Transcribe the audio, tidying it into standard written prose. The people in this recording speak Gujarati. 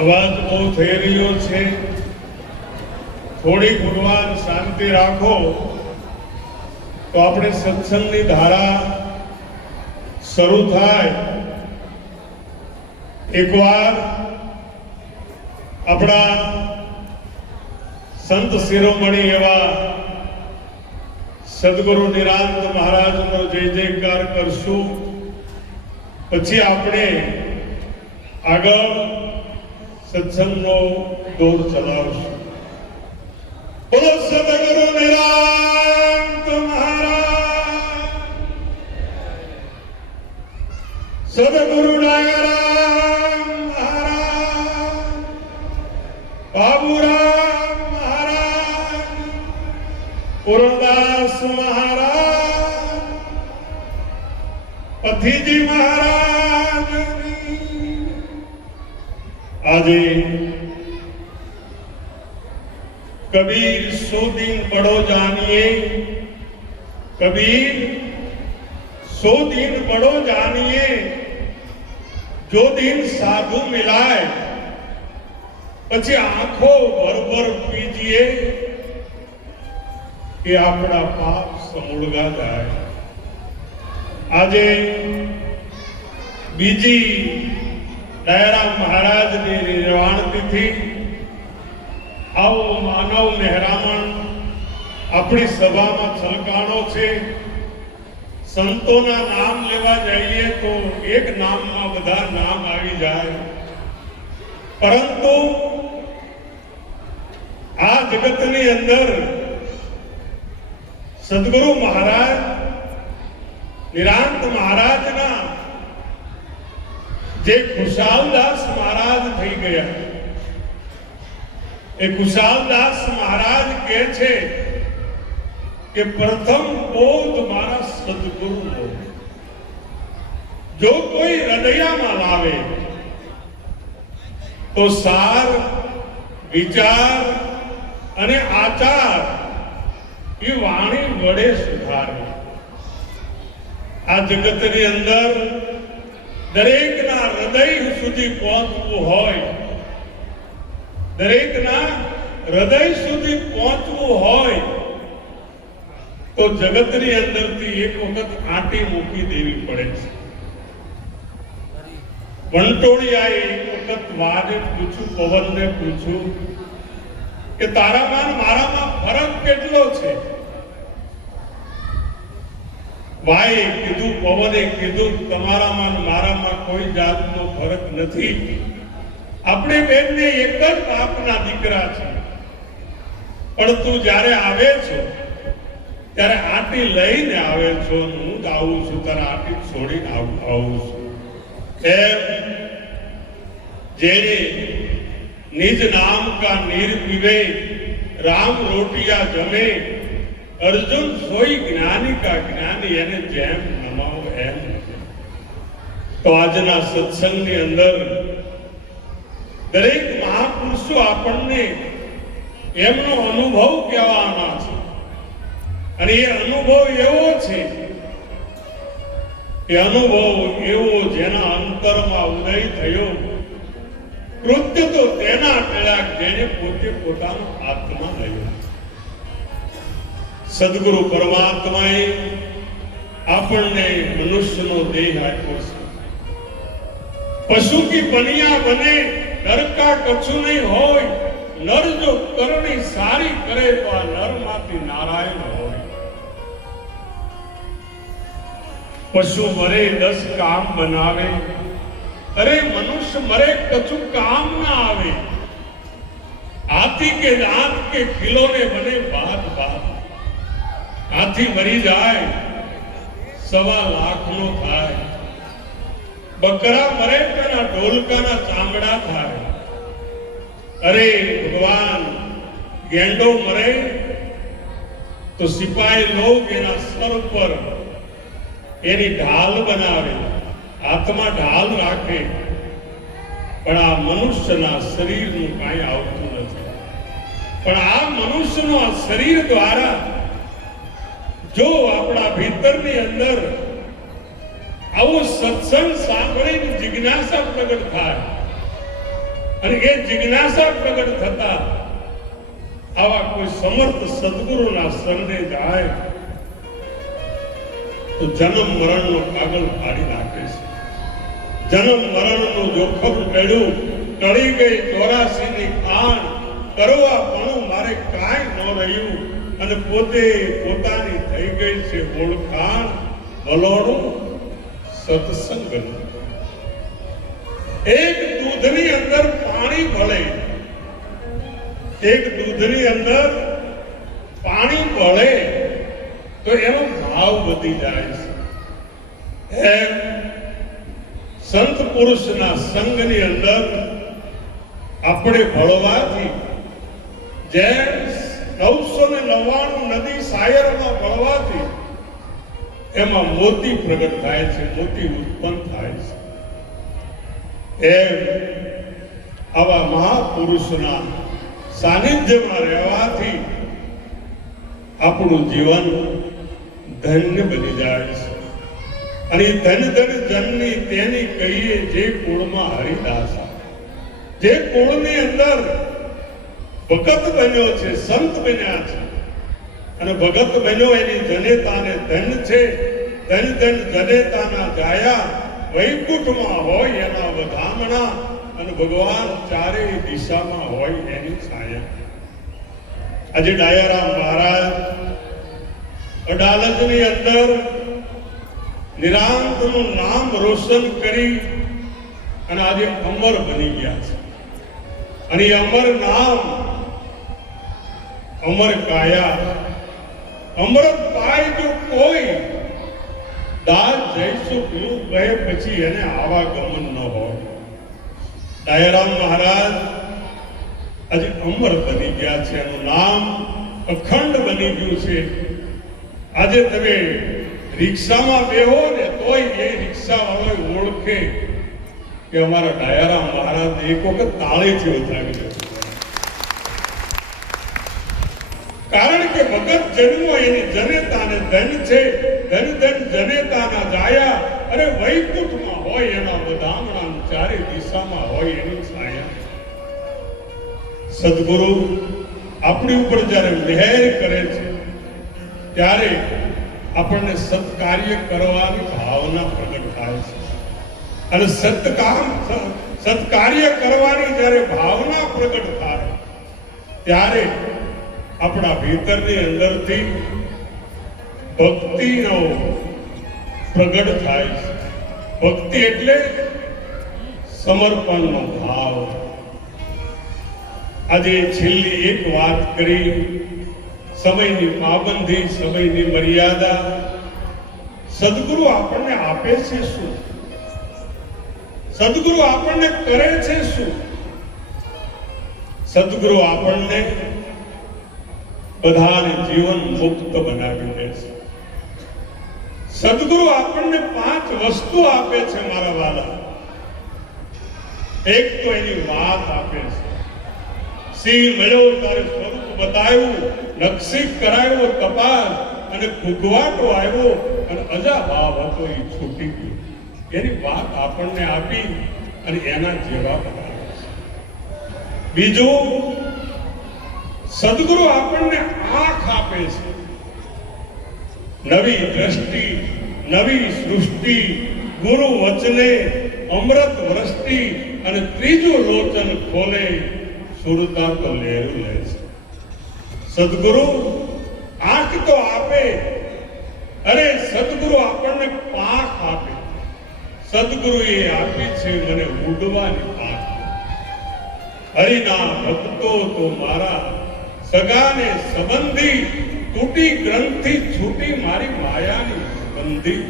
અવાજ બહુ થઈ રહ્યો છે, થોડી ભગવાન શાંતિ રાખો તો આપણે સત્સંગની ધારા શરૂ થાય. એકવાર આપણા સંત શિરોમણી એવા સદગુરુ નિરાંત મહારાજનો જય જયકાર કરશું, પછી આપણે આગળ સત્સંગનો દોર ચલાવશું. બોલો સદગુરુ નિરાંત મહારાજ, સદગુરુ ડાયરામ મહારાજ, બાબુરામ મહારાજ, પૂર્ણદાસ મહારાજ, પથીજી મહારાજ. આજે कबीर सो दिन बड़ो जानिए, कबीर सो दिन बड़ो जानिए, जो दिन साधु मिलाए પછી આંખો ભરભર પીજીએ કે આપણા પાપ સમૂળગા જાય. આજે બીજી દયારામ મહારાજની નિર્વાણ તિથિ, આવો માનવ મહેરામણ આપણી સભામાં છલકાણો છે. સંતોના નામ લેવા જઈએ તો એક નામમાં બધા નામ આવી જાય, પરંતુ આ જગતની અંદર સદગુરુ મહારાજ નિરાંત મહારાજના જે ખુશાલદાસ મહારાજ થઈ ગયા, એ ખુશાલદાસ મહારાજ કહે છે કે પ્રથમ બોધ મારા સદગુરુનો જો કોઈ હૃદયમાં લાવે તો સાર વિચાર અને આચાર એ વાણી વડે સુધારે. આ જગતની અંદર દરેકના હૃદય સુધી પહોંચવું હોય, દરેકના હૃદય સુધી પહોંચવું હોય તો જગતની અંદરથી એક વખત આંટી મૂકી દેવી પડે છે. વંટોળિયાએ એક વખત વાને પૂછ્યું, પવનને પૂછ્યું કે તારામાં મારામાં ફરક કેટલો છે? વાએ કીધું, પવને કીધું, તમારામાં મારામાં કોઈ જાતનો ફરક નથી. આપણે બેનને એક જ બાપના દીકરા છે, પણ તું જ્યારે આવે છો ત્યારે આંટી લઈને આવે છો, હું જ આવું છું, તારે આંટી છોડીને આવું છું. એમ જેને નિજ નામ કા નીર પીવે, રામ રોટિયા જમે, અર્જુન સોઈ જ્ઞાની કા જ્ઞાની, એને જેમ નમાવો એમ. તો આજના સત્સંગની અંદર દરેક મહાપુરુષો આપણને એમનો અનુભવ કહેવાના છે, અને એ અનુભવ એવો છે કે અનુભવ એવો જેના અંતરમાં ઉદય થયો, કૃત્ય તો તેના ટેળાક જેને પોતે પોતાનો આત્મા લયો. સદગુરુ પરમાત્માએ આપણને મનુષ્યનો દેહ આપ્યો છે. પશુ કી બનિયા બને નર કા કछु નહીં હોય, નર જો કરણી સારી કરે તો આ નરમાંથી નારાયણ હોય. પશુ મરે 10 કામ બનાવે, અરે મનુષ્ય મરે કછું કામ ના આવે. હાથી કે દાંત કે ખિલોને બને બાત બાત. હાથી મરી જાય 1.25 લાખ નો થાય, બકરા મરે તેના ઢોલકાના ચામડા થાય. અરે ભગવાન ગેંડો મરે તો સિપાહી લોગ એના સર પર એની ઢાલ બનાવે, હાથમાં ઢાલ રાખે, પણ આ મનુષ્યના શરીરનું કાંઈ આવતું નથી. પણ આ મનુષ્યનો આ શરીર દ્વારા જો આપણા ભીતરની અંદર આવો સત્સંગ સાંભળીને જિજ્ઞાસા પ્રગટ થાય અને એ જિજ્ઞાસા પ્રગટ થતા આવા કોઈ સમર્થ સદગુરુના શરણે જાય તો જન્મ મરણનો કાગળ ફાડી નાખે છે. જન્મ મરણનું જોખમ ટળ્યું, ટળી ગઈ 84 ની ખાણ, કરવા પણ મારે કાંઈ ન રહ્યું અને પોતે પોતાની થઈ ગઈ છે ઓળખાણ, વલોણું સત્સંગનું. એક દૂધની અંદર પાણી ભળે, એક દૂધની અંદર પાણી ભળે તો એનો ભાવ વધી જાય છે. એમ સંત પુરુષના સંગની અંદર આપણે ભળવાથી જેમ 999 નદી સાયરમાં ભળવાથી એમાં મોતી પ્રગટ થાય છે, મોતી ઉત્પન્ન થાય છે. એમ આવા મહાપુરુષના સાનિધ્યમાં રહેવાથી આપણું જીવન ધન્ય બની જાય છે. અને ધન ધન જનની તેની કહીએ જે કુળમાં હરિદાસા, જે કુળની અંદર ભગત બન્યો છે, સંત બન્યા છે અને ભગત બન્યો એની જનેતાને ધન છે. ધન ધન જનેતાના જાયા, વૈકુંઠમાં હોય એના વધામણા અને ભગવાન ચારેય દિશામાં હોય એની છાયા. આજે ડાયારામ મહારાજ અડાલજની અંદર નિરાંતનું નામ રોશન કરી અને આજે અમર બની ગયા છે. અને એ અમર નામ, અમર કાયા, અમૃત પાય જો કોઈ દાસ જઈશું પીવું કહે પછી એને આવાગમન ન હોય. ડાયારામ મહારાજ આજે અમર બની ગયા છે, એનું નામ અખંડ બની ગયું છે. આજે તમે રિક્ષામાં બેહો ને તોય એ રિક્ષા વાળો ઓળખે કે અમારા ડાયારામ મહારાજ એક વખત તાળીથી ઉઠાવી દે. કારણ કે ભગત જન્મો એની જનેતાને ધન છે. ધન ધન જનેતાના જાયા, અરે વૈકુંઠમાં હોય એના વધામણા, ચારે દિશામાં હોય એની છાયા. સદગુરુ આપણી ઉપર જ્યારે મહેર કરે છે ત્યારે આપણને સત્કાર્ય કરવાની ભાવના પ્રગટ થાય છે. અને સત્કાર્ય કરવાની જ્યારે ભાવના પ્રગટ થાય ત્યારે આપણા ભીતરની અંદરથી ભક્તિનો પ્રગટ થાય છે. ભક્તિ એટલે સમર્પણનો ભાવ. આજે છેલ્લી એક વાત કરી, સમયની પાબંદી, સમયની મર્યાદા. સદગુરુ આપણને આપે છે શું? સદગુરુ આપણને કરે છે શું? સદગુરુ આપણને બધાને જીવન મુક્ત બનાવી દે છે. સદગુરુ આપણને 5 વસ્તુ આપે છે મારા વાલા. એક તો એની વાત આપે છે. સિંહ મળ્યો તારે સ્વરૂપ બતાવ્યું, નકશી કરાયો કપાસ અને ઘૂઘવાટો આવ્યો અને અજા ભાવ હતો એ છૂટી ગયો. એની વાત આપણને આપી અને એના જેવા બનાવે છે. બીજું, સદગુરુ આપણને આંખ આપે છે, નવી દ્રષ્ટિ, નવી સૃષ્ટિ, ગુરુ વચને અમૃત વૃષ્ટિ અને ત્રીજું લોચન ખોલે, સુરતા તો લહેરું લે છે. સદગુરુ આંખ તો આપે, અરે સદગુરુ આપણને પાંખ આપે. સદગુરુએ આપી છે મને ઉડવાની પાંખ. હરિના ભક્તો તો મારા સગાને સંબંધી, તૂટી ગ્રંથિ છૂટી મારી માયાની બંધી.